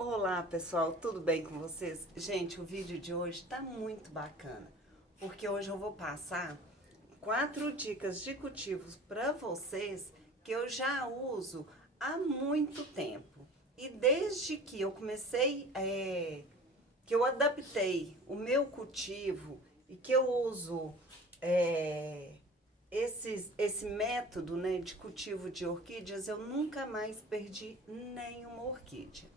Olá pessoal, tudo bem com vocês? Gente, o vídeo de hoje tá muito bacana, porque hoje eu vou passar 4 dicas de cultivos para vocês que eu já uso há muito tempo. E desde que eu comecei, que eu adaptei o meu cultivo e que eu uso esse método, né, de cultivo de orquídeas, eu nunca mais perdi nenhuma orquídea.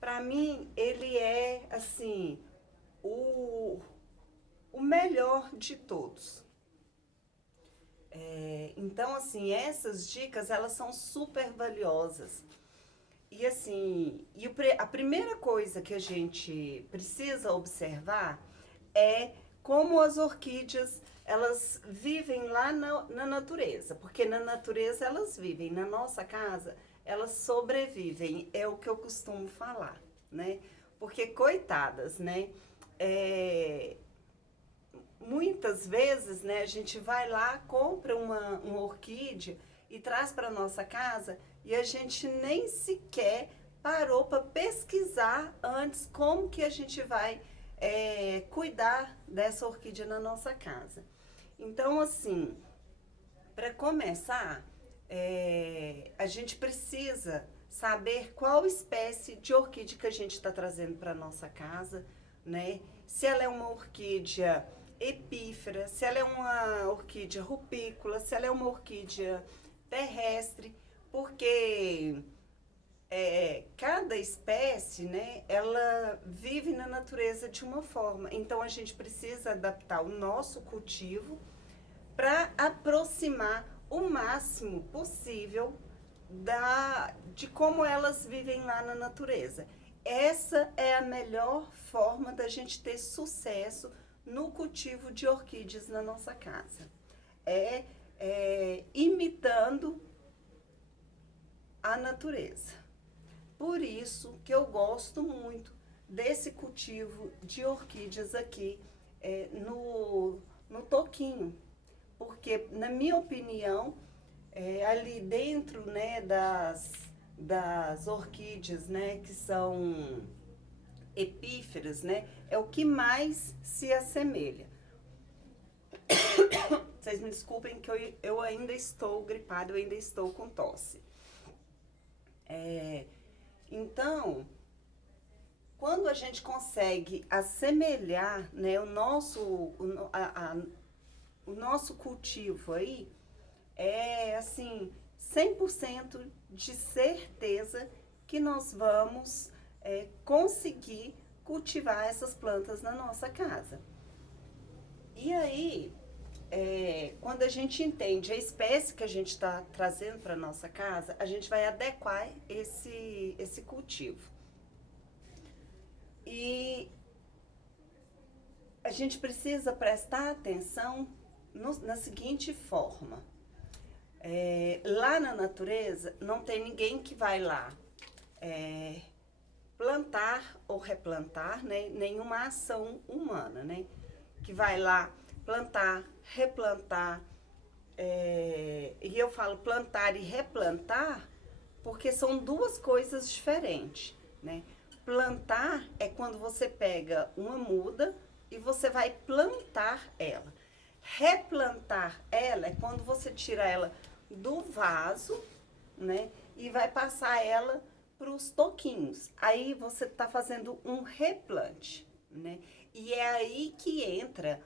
Para mim, ele é, assim, o, o melhor de todos. Então, assim, essas dicas, elas são super valiosas. E, assim, a primeira coisa que a gente precisa observar é como as orquídeas, elas vivem lá na natureza. Porque na natureza elas vivem, na nossa casa elas sobrevivem, é o que eu costumo falar, né? Porque coitadas, né? É, muitas vezes, né, a gente vai lá, compra uma orquídea e traz para nossa casa e a gente nem sequer parou para pesquisar antes como que a gente vai cuidar dessa orquídea na nossa casa. Então, assim, para começar, a gente precisa saber qual espécie de orquídea que a gente está trazendo para nossa casa, né? Se ela é uma orquídea epífera, se ela é uma orquídea rupícola, se ela é uma orquídea terrestre, porque cada espécie, né, ela vive na natureza de uma forma. Então a gente precisa adaptar o nosso cultivo para aproximar o máximo possível de como elas vivem lá na natureza. Essa é a melhor forma da gente ter sucesso no cultivo de orquídeas na nossa casa. Imitando a natureza. Por isso que eu gosto muito desse cultivo de orquídeas aqui no toquinho. Porque, na minha opinião, ali dentro, né, das orquídeas, né, que são epíferas, né, é o que mais se assemelha. Vocês me desculpem que eu ainda estou gripada, eu ainda estou com tosse. Então, quando a gente consegue assemelhar, né, o nosso cultivo aí, é assim, 100% de certeza que nós vamos conseguir cultivar essas plantas na nossa casa. E aí, quando a gente entende a espécie que a gente está trazendo para nossa casa, a gente vai adequar esse cultivo. E a gente precisa prestar atenção na seguinte forma. Lá na natureza, não tem ninguém que vai lá plantar ou replantar, né? Nenhuma ação humana, né? Que vai lá plantar, replantar. E eu falo plantar e replantar porque são duas coisas diferentes, né? Plantar é quando você pega uma muda e você vai plantar ela. Replantar ela é quando você tira ela do vaso, né? E vai passar ela para os toquinhos. Aí você está fazendo um replante, né? E é aí que entra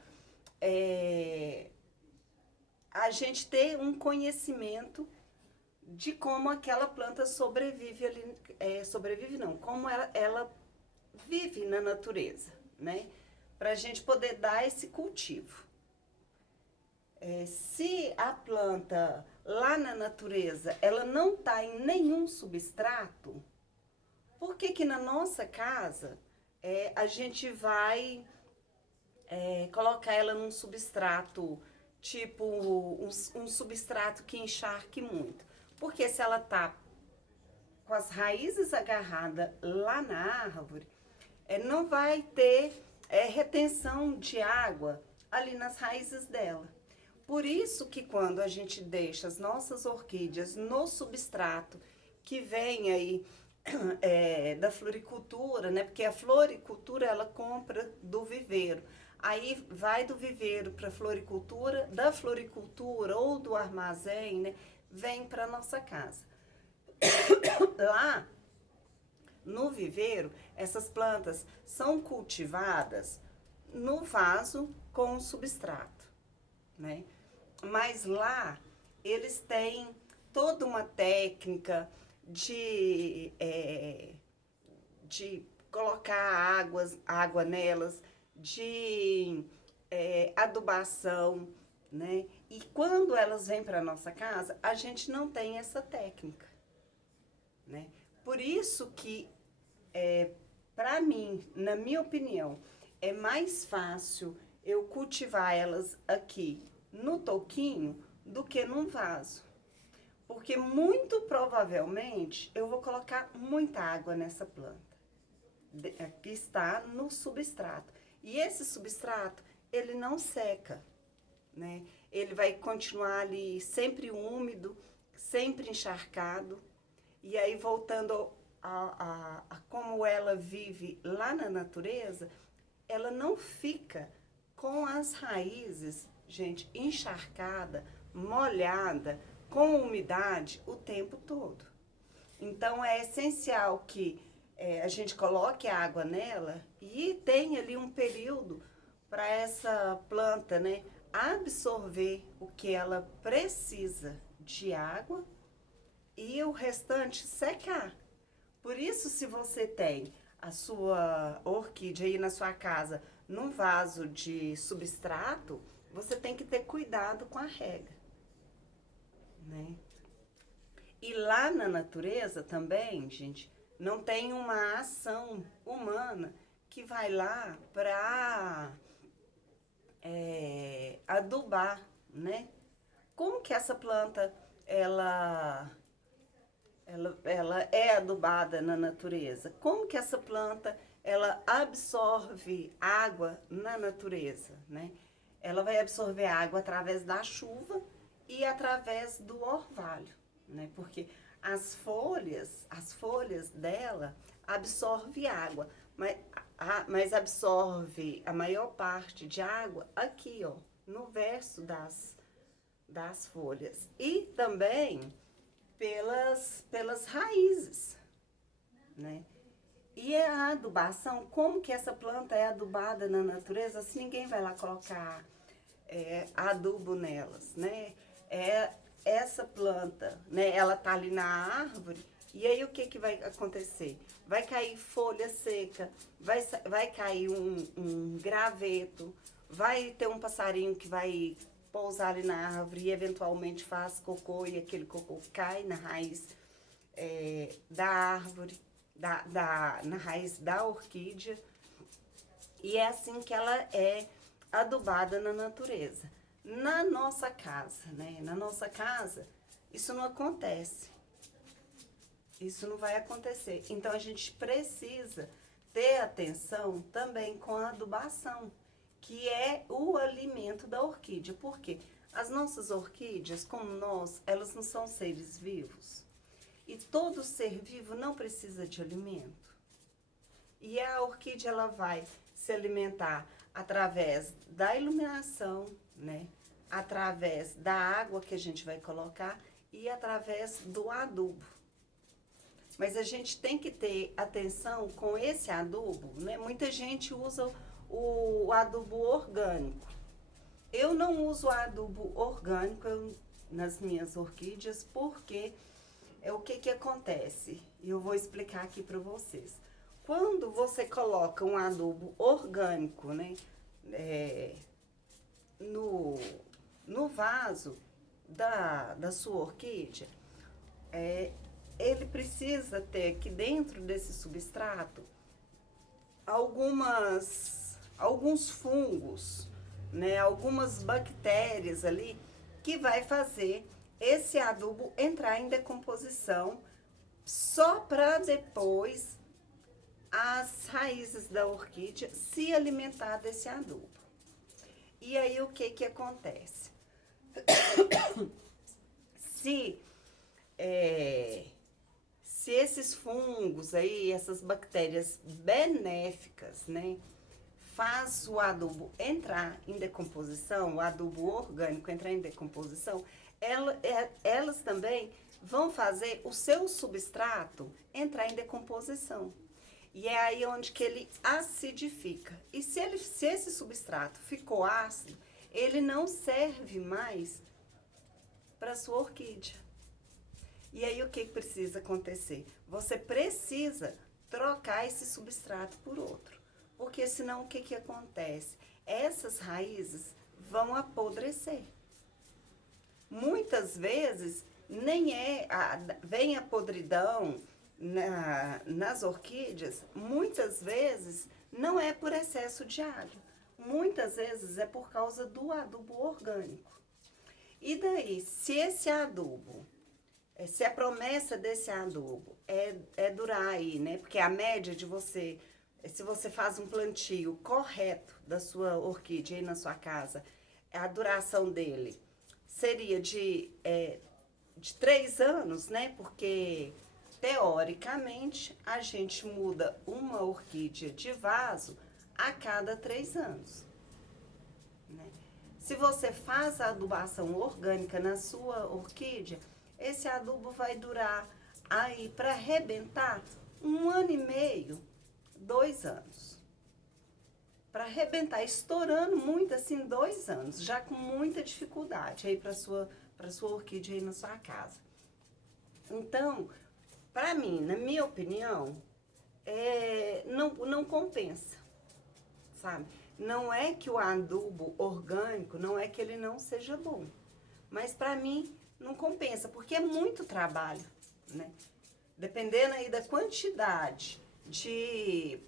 a gente ter um conhecimento de como aquela planta sobrevive ali, sobrevive não, como ela vive na natureza, né? Para a gente poder dar esse cultivo. Se a planta lá na natureza ela não está em nenhum substrato, por que que na nossa casa a gente vai colocar ela num substrato, tipo um substrato que encharque muito? Porque se ela está com as raízes agarradas lá na árvore, não vai ter retenção de água ali nas raízes dela. Por isso que quando a gente deixa as nossas orquídeas no substrato, que vem aí da floricultura, né? Porque a floricultura ela compra do viveiro. Aí vai do viveiro para a floricultura, da floricultura ou do armazém, né? Vem para nossa casa. Lá no viveiro, essas plantas são cultivadas no vaso com substrato, né? Mas lá eles têm toda uma técnica de colocar água nelas, de adubação, né? E quando elas vêm para nossa casa, a gente não tem essa técnica, né? Por isso que, para mim, na minha opinião, é mais fácil eu cultivar elas aqui no toquinho do que num vaso. Porque muito provavelmente eu vou colocar muita água nessa planta, que está no substrato. E esse substrato, ele não seca, né? Ele vai continuar ali sempre úmido, sempre encharcado. E aí, voltando a como ela vive lá na natureza, ela não fica com as raízes, gente, encharcada, molhada, com umidade o tempo todo. Então é essencial que a gente coloque a água nela e tenha ali um período para essa planta, né, absorver o que ela precisa de água e o restante secar. Por isso, se você tem a sua orquídea aí na sua casa num vaso de substrato, você tem que ter cuidado com a rega, né? E lá na natureza também, gente, não tem uma ação humana que vai lá para adubar, né? Como que essa planta ela é adubada na natureza? Como que essa planta ela absorve água na natureza, né? Ela vai absorver água através da chuva e através do orvalho, né? Porque as folhas dela absorvem água, mas absorve a maior parte de água aqui, ó, no verso das folhas. E também pelas raízes, né? E a adubação, como que essa planta é adubada na natureza, se ninguém vai lá colocar adubo nelas, né? Essa planta, né, ela tá ali na árvore, e aí o que que vai acontecer? Vai cair folha seca, vai cair um graveto, vai ter um passarinho que vai pousar ali na árvore e eventualmente faz cocô, e aquele cocô cai na raiz da árvore, na raiz da orquídea. E é assim que ela é adubada na natureza. Na nossa casa, né? Na nossa casa, isso não acontece. Isso não vai acontecer. Então, a gente precisa ter atenção também com a adubação, que é o alimento da orquídea. Por quê? As nossas orquídeas, como nós, elas não são seres vivos. E todo ser vivo não precisa de alimento. E a orquídea, ela vai se alimentar através da iluminação, né? Através da água que a gente vai colocar e através do adubo. Mas a gente tem que ter atenção com esse adubo, né? Muita gente usa o adubo orgânico. Eu não uso adubo orgânico nas minhas orquídeas porque o que acontece? Eu vou explicar aqui para vocês. Quando você coloca um adubo orgânico, né, no vaso da sua orquídea, ele precisa ter aqui dentro desse substrato alguns fungos, né, algumas bactérias ali que vai fazer esse adubo entrar em decomposição só para depois as raízes da orquídea se alimentar desse adubo. E aí o que acontece? Se esses fungos aí, essas bactérias benéficas, né, faz o adubo entrar em decomposição, o adubo orgânico entrar em decomposição, elas também vão fazer o seu substrato entrar em decomposição. E é aí onde que ele acidifica. E se esse substrato ficou ácido, ele não serve mais para a sua orquídea. E aí o que precisa acontecer? Você precisa trocar esse substrato por outro. Porque senão o que acontece? Essas raízes vão apodrecer. Muitas vezes nem vem a podridão nas orquídeas, muitas vezes não é por excesso de alho. Muitas vezes é por causa do adubo orgânico. E daí, se esse adubo, se a promessa desse adubo é durar aí, né? Porque a média de você, se você faz um plantio correto da sua orquídea aí na sua casa, a duração dele seria de 3 anos, né? Porque, teoricamente, a gente muda uma orquídea de vaso a cada 3 anos. Né? Se você faz a adubação orgânica na sua orquídea, esse adubo vai durar aí para arrebentar 1 ano e meio, 2 anos. Para arrebentar, estourando muito assim, 2 anos, já com muita dificuldade aí para sua orquídea aí na sua casa. Então, para mim, na minha opinião, não compensa, sabe? Não é que o adubo orgânico, não é que ele não seja bom, mas para mim não compensa, porque é muito trabalho, né? Dependendo aí da quantidade de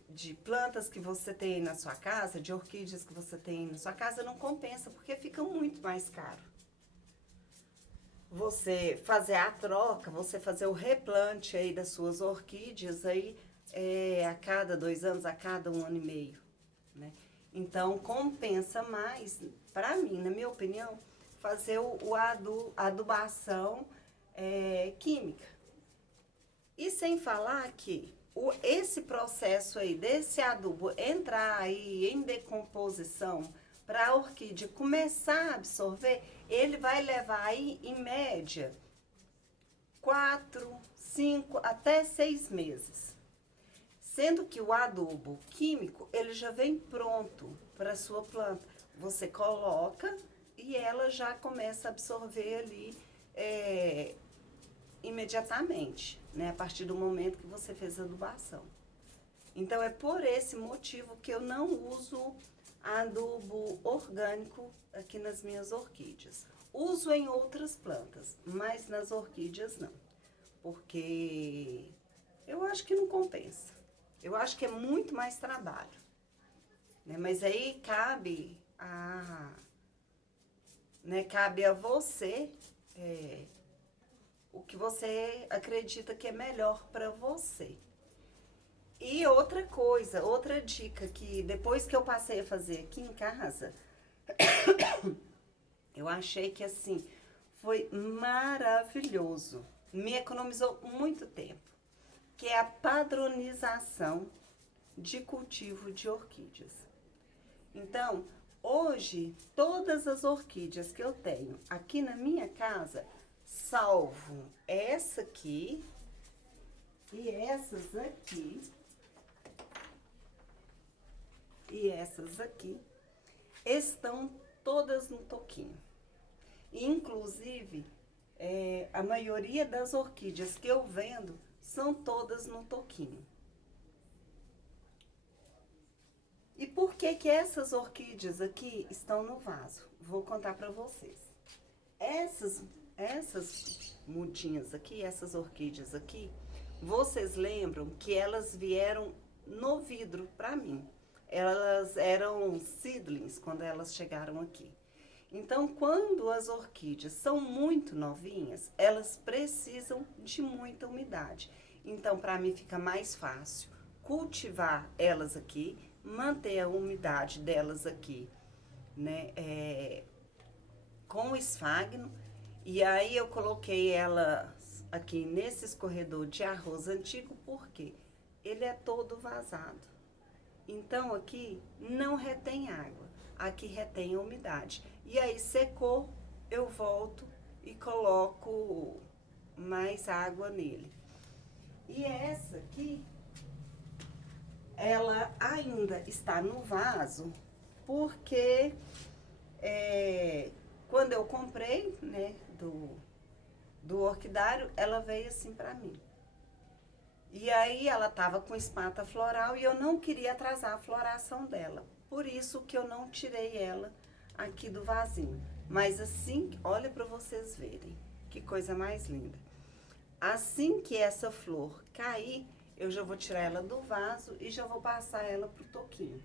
plantas que você tem na sua casa, de orquídeas que você tem na sua casa, não compensa, porque fica muito mais caro. Você fazer a troca, você fazer o replante aí das suas orquídeas aí a cada 2 anos, a cada 1 ano e meio, né? Então, compensa mais, para mim, na minha opinião, fazer a adubação química. E sem falar que esse processo aí desse adubo entrar aí em decomposição para a orquídea começar a absorver, ele vai levar aí, em média, 4, 5, até 6 meses. Sendo que o adubo químico, ele já vem pronto para a sua planta. Você coloca e ela já começa a absorver ali imediatamente, né? A partir do momento que você fez a adubação. Então, é por esse motivo que eu não uso adubo orgânico aqui nas minhas orquídeas. Uso em outras plantas, mas nas orquídeas não. Porque eu acho que não compensa. Eu acho que é muito mais trabalho, né? Mas aí cabe a você o que você acredita que é melhor para você. E outra coisa, outra dica que depois que eu passei a fazer aqui em casa, eu achei que assim, foi maravilhoso. Me economizou muito tempo, que é a padronização de cultivo de orquídeas. Então, hoje, todas as orquídeas que eu tenho aqui na minha casa, salvo essa aqui e essas aqui, estão todas no toquinho. Inclusive, a maioria das orquídeas que eu vendo são todas no toquinho. E por que que essas orquídeas aqui estão no vaso? Vou contar para vocês. Essas mudinhas aqui, essas orquídeas aqui, vocês lembram que elas vieram no vidro para mim. Elas eram seedlings quando elas chegaram aqui. Então, quando as orquídeas são muito novinhas, elas precisam de muita umidade. Então, para mim fica mais fácil cultivar elas aqui, manter a umidade delas aqui, né, com o esfagno. E aí eu coloquei elas aqui nesse escorredor de arroz antigo, porque ele é todo vazado. Então aqui não retém água, aqui retém a umidade. E aí secou, eu volto e coloco mais água nele. E essa aqui, ela ainda está no vaso, porque quando eu comprei, né, do orquidário, ela veio assim pra mim. E aí ela tava com espata floral e eu não queria atrasar a floração dela. Por isso que eu não tirei ela aqui do vasinho. Mas assim, olha para vocês verem, que coisa mais linda. Assim que essa flor cair, eu já vou tirar ela do vaso e já vou passar ela pro toquinho.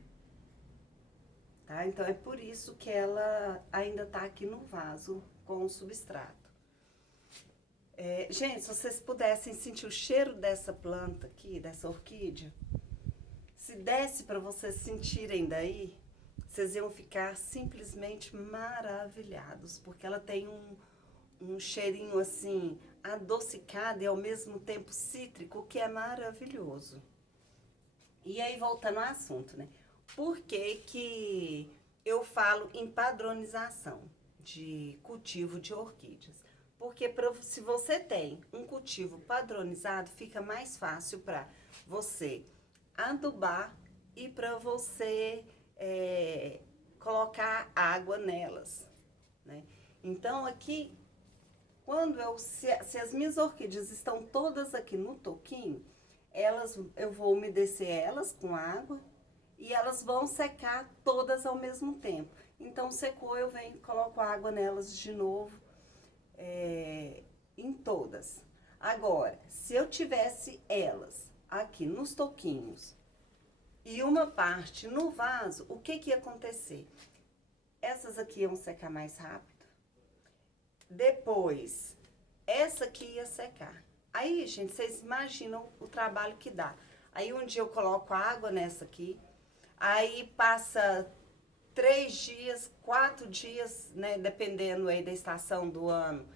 Tá? Então é por isso que ela ainda tá aqui no vaso com o substrato. Gente, se vocês pudessem sentir o cheiro dessa planta aqui, dessa orquídea, se desse para vocês sentirem daí, vocês iam ficar simplesmente maravilhados, porque ela tem um cheirinho assim, adocicado e ao mesmo tempo cítrico, que é maravilhoso. E aí, voltando ao assunto, né? Por que que eu falo em padronização de cultivo de orquídeas? Porque se você tem um cultivo padronizado, fica mais fácil para você adubar e para você colocar água nelas, né? Então aqui, quando se as minhas orquídeas estão todas aqui no toquinho, eu vou umedecer elas com água e elas vão secar todas ao mesmo tempo. Então secou, eu venho e coloco água nelas de novo. Em todas. Agora, se eu tivesse elas aqui nos toquinhos e uma parte no vaso, o que ia acontecer? Essas aqui iam secar mais rápido. Depois, essa aqui ia secar. Aí, gente, vocês imaginam o trabalho que dá. Aí um dia eu coloco água nessa aqui, aí passa 3 dias, 4 dias, né, dependendo aí da estação do ano.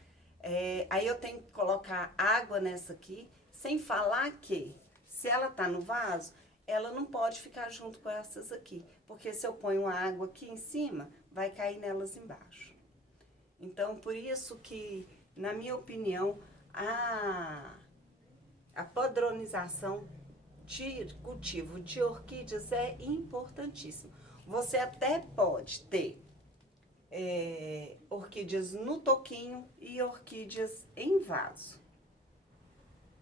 Aí eu tenho que colocar água nessa aqui, sem falar que, se ela tá no vaso, ela não pode ficar junto com essas aqui, porque se eu ponho água aqui em cima, vai cair nelas embaixo. Então, por isso que, na minha opinião, a padronização de cultivo de orquídeas é importantíssimo. Você até pode ter orquídeas no toquinho e orquídeas em vaso,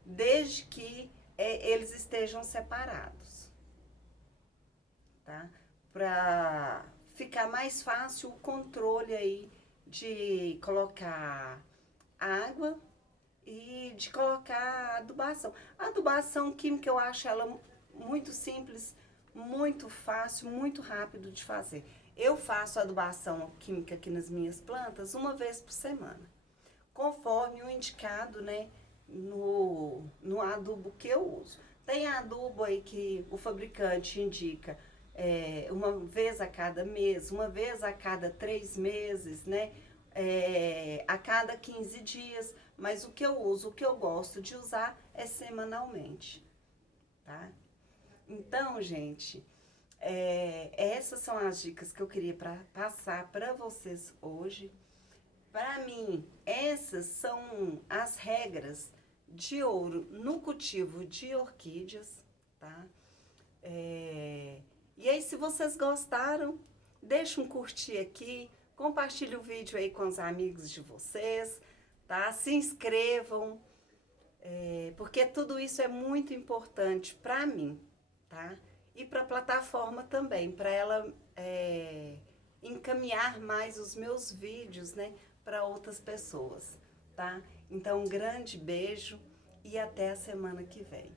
desde que eles estejam separados, tá? Para ficar mais fácil o controle aí de colocar água e de colocar adubação. A adubação química eu acho ela muito simples, muito fácil, muito rápido de fazer. Eu faço adubação química aqui nas minhas plantas uma vez por semana, conforme o indicado, né, no adubo que eu uso. Tem adubo aí que o fabricante indica uma vez a cada mês, uma vez a cada 3 meses, né, a cada 15 dias, mas o que eu uso, o que eu gosto de usar é semanalmente, tá? Então, gente, essas são as dicas que eu queria passar para vocês hoje. Para mim, essas são as regras de ouro no cultivo de orquídeas, tá? E aí, se vocês gostaram, deixa um curtir aqui, compartilhe o vídeo aí com os amigos de vocês, tá? Se inscrevam, porque tudo isso é muito importante para mim, tá? E para a plataforma também, para ela encaminhar mais os meus vídeos, né, para outras pessoas, tá? Então, um grande beijo e até a semana que vem.